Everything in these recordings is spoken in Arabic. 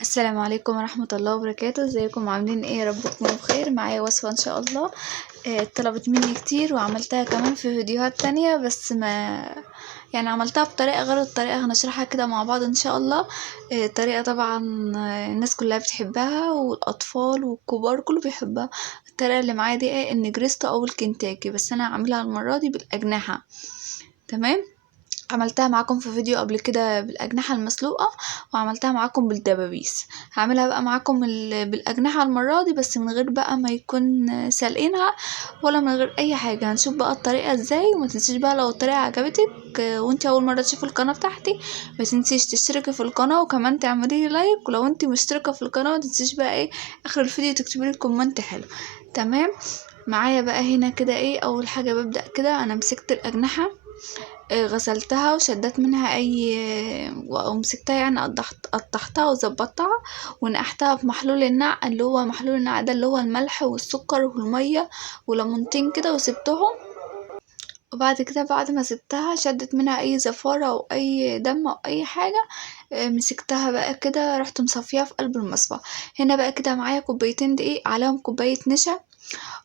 السلام عليكم ورحمة الله وبركاته. ازيكم عاملين ايه؟ يا رب تكونوا بخير. معايا وصفة ان شاء الله طلبت مني كتير وعملتها كمان في فيديوهات تانية، بس ما يعني عملتها بطريقة غير الطريقة، هنشرحها كده مع بعض ان شاء الله. طريقة طبعا الناس كلها بتحبها، والاطفال والكبار كله بيحبها. الطريقة اللي معايا دي ايه؟ النجريسكو او الكنتاكي، بس انا عاملها المرة دي بالاجنحة. تمام. عملتها معاكم في فيديو قبل كده بالأجنحة المسلوقة، وعملتها معاكم بالدبابيس. هعملها بقى معاكم بالأجنحة المرة دي، بس من غير بقى ما يكون سلقينها ولا من غير أي حاجة. هنشوف بقى الطريقة ازاي. وما تنسيش بقى لو الطريقة عجبتك وانتي أول مرة تشوفي القناة بتاعتي، ما تنسيش تشتركي في القناة وكمان تعملي لي لايك. ولو انتي مشتركة في القناة ما تنسيش بقى ايه آخر الفيديو تكتبي لي كومنت حلو. تمام. معايا بقى هنا كده ايه، أول حاجة ببدأ كده أنا مسكت الأجنحة، غسلتها وشدت منها ومسكتها، يعني قطعتها وظبطتها ونقعتها في محلول النقع. اللي هو محلول النقع ده اللي هو الملح والسكر والمية وليمونتين كده، وسبتهم. وبعد كده بعد ما سبتها شدت منها اي زفارة او اي دم او اي حاجة، مسكتها بقى كده رحت مصفيها في قلب المصفى. هنا بقى كده معايا كوبايتين دقيق عليهم كوباية نشا،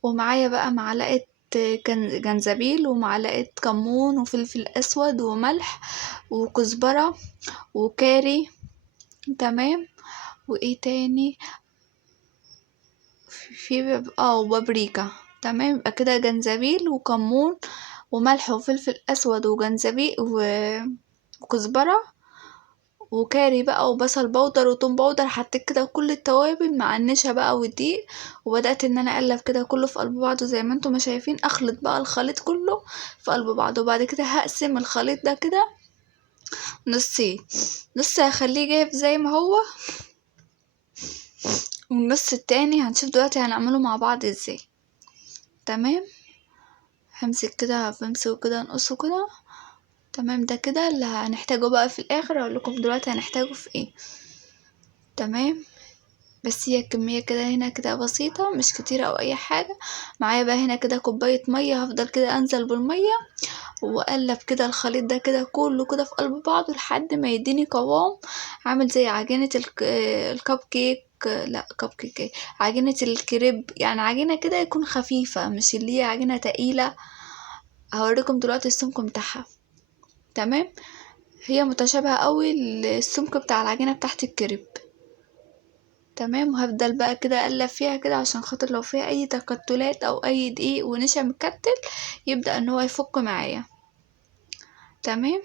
ومعايا بقى معلقة جنزبيل ومعلقة كمون وفلفل اسود وملح وكزبرة وكاري. تمام. وايه تاني؟ وبابريكا. تمام. يبقى كده جنزبيل وكمون وملح وفلفل اسود وجنزبيل وكزبرة وكاري بقى وبصل بودر وتوم بودر. حطيت كده كل التوابل مع النشا بقى والدقيق، وبدأت ان انا اقلب كده كله في قلب بعضه زي ما انتم ما شايفين. اخلط بقى الخليط كله في قلب بعضه، وبعد كده هقسم الخليط ده كده نصين. نص هخليه جاف زي ما هو، والنص التاني هنشوف دلوقتي هنعمله مع بعض ازاي. تمام. بمسكه كده نقصه كده. تمام. ده كده اللي هنحتاجه بقى في الاخر. اقول لكم دلوقتي هنحتاجه في ايه. تمام. بس هي الكمية كده هنا كده بسيطة، مش كتيرة او اي حاجة. معايا بقى هنا كده كوباية مية، هفضل كده انزل بالمية واقلب كده الخليط ده كده كله كده في قلب بعضه لحد ما يديني قوام عامل زي عجينة الكب كيك. لا، كب كيك ايه، عجينة الكريب. يعني عجينة كده يكون خفيفة، مش اللي هي عجينة تقيلة. هوريكم دلوقتي السمك بتاعها. تمام. هي متشابهة قوي السمك بتاع العجينة بتاعت الكريب. تمام. وهفضل بقى كده اقلب فيها كده عشان خاطر لو فيها اي تكتلات او اي دقيق ونشا مكتل يبدأ ان هو يفك معايا. تمام.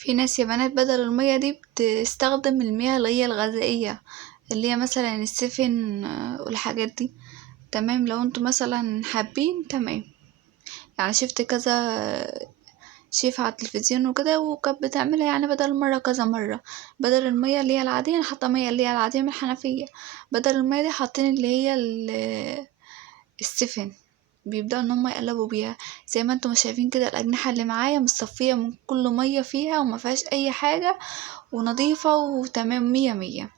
في ناس يا بنات بدل المية دي بتستخدم المياه اللي هي الغذائية، اللي هي مثلا السفن والحاجات دي. تمام. لو انتوا مثلا حابين. تمام. يعني شفت كذا شيف على التلفزيون وكده، وكانت بتعملها يعني بدل المرة كذا مرة. بدل المية اللي هي العادية أنا حاطة مية اللي هي العادية من الحنفية، بدل المية دي حاطين اللي هي السفن. بيبدأوا ان هم يقلبوا بيها زي ما انتم شايفين كده. الأجنحة اللي معايا مصفية من كل مية فيها وما فيهاش أي حاجة، ونظيفة وتمام مية مية.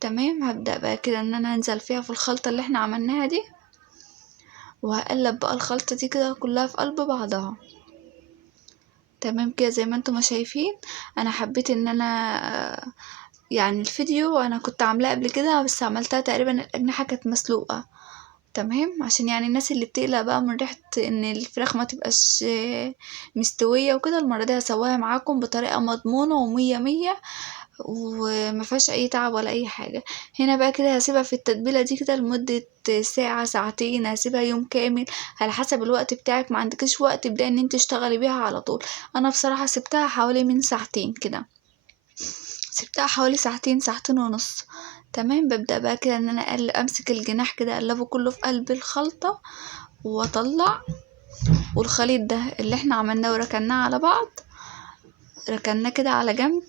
تمام. هبدأ بقى كده ان انا انزل فيها في الخلطة اللي احنا عملناها دي، وهقلب بقى الخلطة دي كده كلها في قلب بعضها. تمام كده زي ما انتم ما شايفين. انا حبيت ان انا يعني الفيديو انا كنت عاملاه قبل كده، بس عملتها تقريبا الاجنحة كانت مسلوقة. تمام. عشان يعني الناس اللي بتقلق بقى من ريحة ان الفراخ ما تبقاش مستوية وكده، المرة دي هسويها معاكم بطريقة مضمونة ومية مية، وما فيهاش اي تعب ولا اي حاجة. هنا بقى كده هسيبها في التتبيلة دي كده لمدة ساعة ساعتين، هسيبها يوم كامل على حسب الوقت بتاعك. ما عندكش وقت ابدأ ان انت تشتغلي بيها على طول. انا بصراحة سبتها حوالي من ساعتين كده، سبتها حوالي ساعتين ساعتين ونص. تمام. ببدأ بقى كده ان انا امسك الجناح كده اقلبه كله في قلب الخلطة واطلع. والخليط ده اللي احنا عملناه وركناه على بعض، ركناه كده على جنب.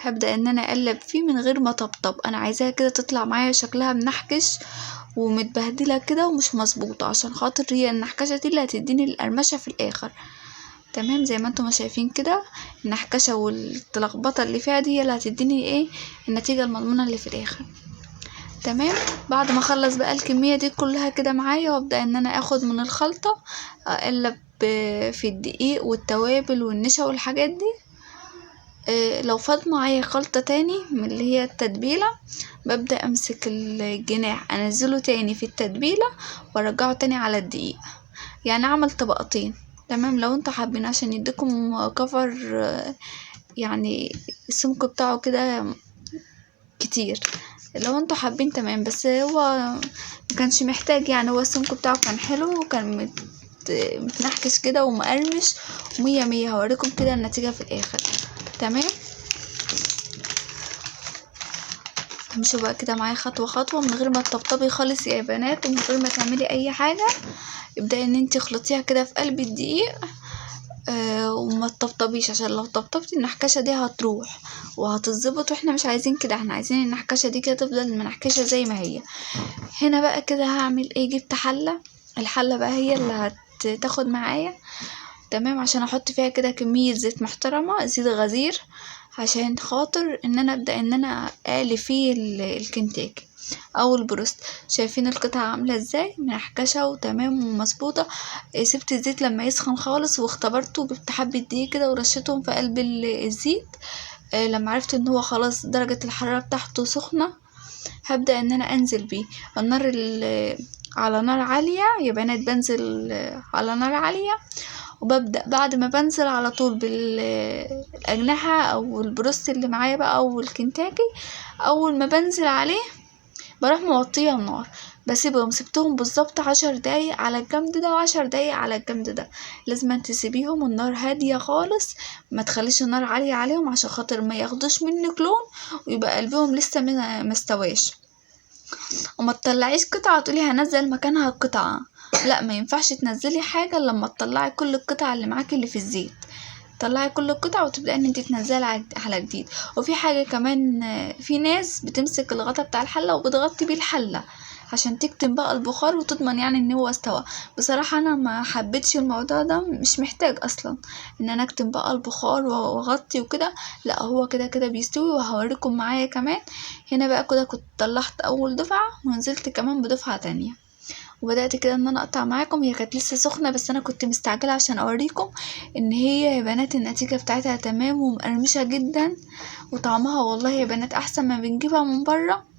هبدأ ان انا اقلب فيه من غير ما طبطب. انا عايزاها كده تطلع معايا شكلها منحكش ومتبهدلة كده ومش مظبوطة، عشان خاطر هي النحكشة دي اللي هتديني القرمشة في الاخر. تمام. زي ما انتم ما شايفين كده النحكشة والتلخبطة اللي فيها دي هي اللي هتديني ايه النتيجة المضمونة اللي في الاخر. تمام. بعد ما اخلص بقى الكمية دي كلها كده معايا، وابدأ ان انا اخد من الخلطة اقلب في الدقيق والتوابل والنشا والحاجات دي. لو فاض معايا خلطة تاني من اللي هي التتبيلة، ببدأ امسك الجناح انزله تاني في التتبيلة وارجعه تاني على الدقيق، يعني اعمل طبقتين. تمام، لو انتوا حابين عشان يديكم كفر يعني السمك بتاعه كده كتير، لو انتوا حابين تمام، بس هو مكانش محتاج، يعني هو السمك بتاعه كان حلو وكان متنحكش كده ومقرمش ومية مية. هوريكم كده النتيجة في الاخر. تمام، امشوا بقى كده معايا خطوة خطوة من غير ما تطبطبي خالص يا بنات، ومن غير ما تعملي اي حاجة. ابدأي ان انتي اخلطيها كده في قلب الدقيق، وما تطبطبيش، عشان لو طبطبتي النحكشة دي هتروح وهتتظبط، واحنا مش عايزين كده، احنا عايزين النحكشة دي كده تفضل منحكشة زي ما هي. هنا بقى كده هعمل ايه، جبت حلة، الحلة بقى هي اللي هتاخد معايا. تمام، عشان احط فيها كده كمية زيت محترمة، زيت غزير، عشان خاطر ان انا ابدأ ان انا اقلي فيه الكنتاكي او البروست. شايفين القطعة عاملة ازاي منحكشة وتمام ومظبوطة. سبت الزيت لما يسخن خالص واختبرته، جبت حبة دقيق كده ورشيتهم في قلب الزيت. لما عرفت ان هو خلاص درجة الحرارة بتاعته سخنة، هبدأ ان انا انزل بيه النار على نار عالية يا بنات، بنزل على نار عالية، وببدأ بعد ما بنزل على طول بالأجنحة أو البروست اللي معايا بقى أو الكنتاكي. أول ما بنزل عليه بروح موطية النار، بسيبهم، سبتهم بالظبط 10 دقايق على الجنب ده و10 دقايق على الجنب ده. لازم تسيبيهم النار هادية خالص، ما تخليش النار عالية عليهم عشان خاطر ما ياخدوش منك لون ويبقى قلبهم لسه مستواش. وما تطلعيش قطعة تقولي هنزل مكانها القطعة، لا، ما ينفعش تنزلي حاجة لما تطلعي كل القطع اللي معاكي اللي في الزيت. طلعي كل القطع وتبدأي ان انتي تنزلي على جديد. وفي حاجة كمان، في ناس بتمسك الغطا بتاع الحلة وبتغطي بيه الحلة عشان تكتم بقى البخار وتضمن يعني ان هو استوى. بصراحة انا ما حبيتش الموضوع ده، مش محتاج اصلا ان انا اكتم بقى البخار واغطي وكده، لا هو كده كده بيستوي. وهوريكم معايا كمان. هنا بقى كده كنت طلعت اول دفعة ونزلت كمان بدفعة تانية، وبدأت كده ان انا اقطع معاكم. هي كانت لسه سخنة بس انا كنت مستعجلة عشان اوريكم ان هي يا بنات النتيجة بتاعتها تمام ومقرمشة جدا، وطعمها والله يا بنات احسن ما بنجيبها من بره.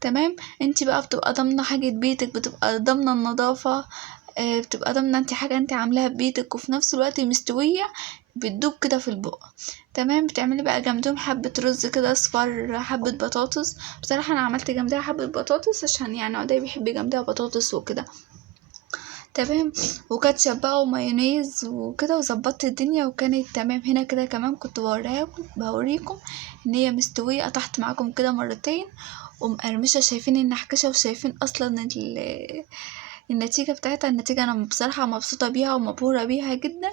تمام، انتي بقى بتبقى ضامنة حاجة بيتك، بتبقى ضامنة النظافة، بتبقى ضامنة انتي حاجة انتي عاملاها ببيتك وفي نفس الوقت مستوية، بتدوب كده في البق. تمام، بتعملي بقى جنبهم حبة رز كده اصفر، حبة بطاطس. بصراحة انا عملت جنبها حبة بطاطس عشان يعني عقدي بيحب جنبها بطاطس وكده. تمام، وكاتشب بقى ومايونيز وكده، وظبطت الدنيا وكانت تمام. هنا كده كمان كنت بوريكم ان هي مستوية، قطعت معاكم كده مرتين ومقرمشة. شايفين النحكشة وشايفين اصلا النتيجة بتاعتها. النتيجة انا بصراحة مبسوطة بيها ومبهورة بيها جدا.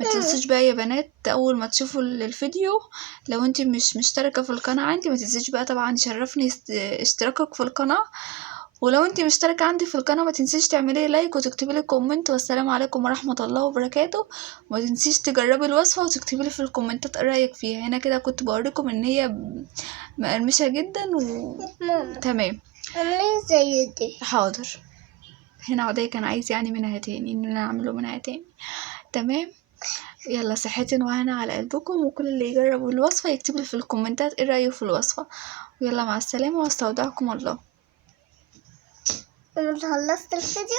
ما تنسوش بقى يا بنات اول ما تشوفوا الفيديو، لو انت مش مشتركة في القناة عندي، ما تنسيش بقى طبعا يشرفني اشتراكك في القناة. ولو انتي مشتركة عندي في القناة ما تنسيش تعملي لايك وتكتبي لي كومنت، والسلام عليكم ورحمة الله وبركاته. وما تنسيش تجربي الوصفة وتكتبي لي في الكومنتات ايه رايك فيها. هنا كده كنت بوريكم ان هي مقرمشة جدا تمام. اعملي زي دي. حاضر. هنا عدي كان عايز يعني منها تاني ان انا اعمله منها تاني. تمام، يلا صحة وهنا على قلبكم، وكل اللي يجرب الوصفة يكتب لي في الكومنتات ايه رأيه في الوصفة. يلا مع السلامة واستودعكم الله. انا خلصت الفيديو.